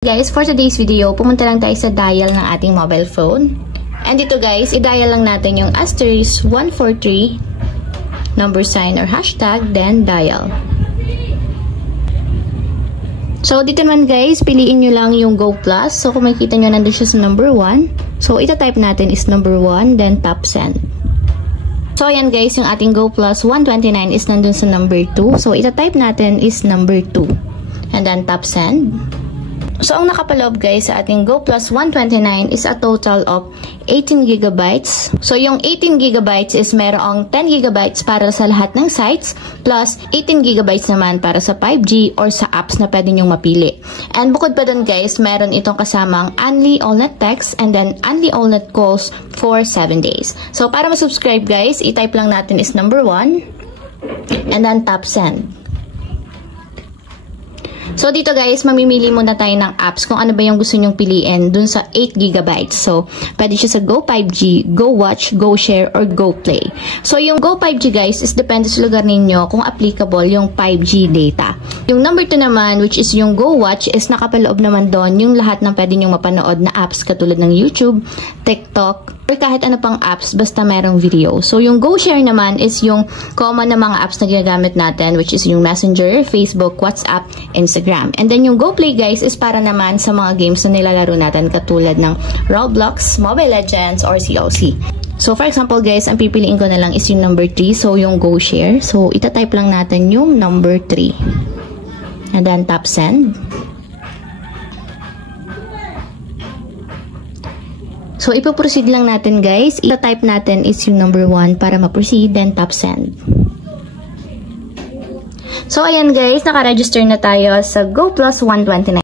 Guys, for today's video, pumunta lang tayo sa dial ng ating mobile phone. And dito guys, i-dial lang natin yung asterisk 143, number sign or hashtag, then dial. So, dito naman guys, piliin nyo lang yung Go Plus. So, kung makikita nyo, nandun siya sa number 1. So, ita-type natin is number 1, then tap send. So, ayan guys, yung ating Go Plus 129 is nandun sa number 2. So, ita-type natin is number 2. And then tap send. So, ang nakapaloob guys sa ating Go Plus 129 is a total of 18 gigabytes. So, yung 18 gigabytes is merong 10 gigabytes para sa lahat ng sites plus 18 gigabytes naman para sa 5G or sa apps na pwede nyong mapili. And bukod pa dun guys, meron itong kasamang only all-net text and then only all-net calls for 7 days. So, para masubscribe guys, i-type lang natin is number 1 and then tap send. So, dito guys, mamimili muna tayo ng apps kung ano ba yung gusto nyong piliin dun sa 8 gigabytes. So, pwede siya sa Go 5G, Go Watch, Go Share, or Go Play. So, yung Go 5G guys is depende sa lugar ninyo kung applicable yung 5G data. Yung number 2 naman, which is yung Go Watch, is nakapaloob naman doon yung lahat ng pwede nyong mapanood na apps katulad ng YouTube, TikTok, or kahit ano pang apps basta merong video. So, yung Go Share naman is yung common na mga apps na ginagamit natin, which is yung Messenger, Facebook, WhatsApp, Instagram. And then yung Go Play guys is para naman sa mga games na nilalaro natin katulad ng Roblox, Mobile Legends, or COC. So, for example guys, ang pipiliin ko na lang is yung number 3, so yung Go Share. So, itatype lang natin yung number 3. And then tap send. So, ipoproceed lang natin guys. Ita-type natin is yung number 1 para ma-proceed, then tap send. So, ayan guys, naka-register na tayo sa Go Plus 129.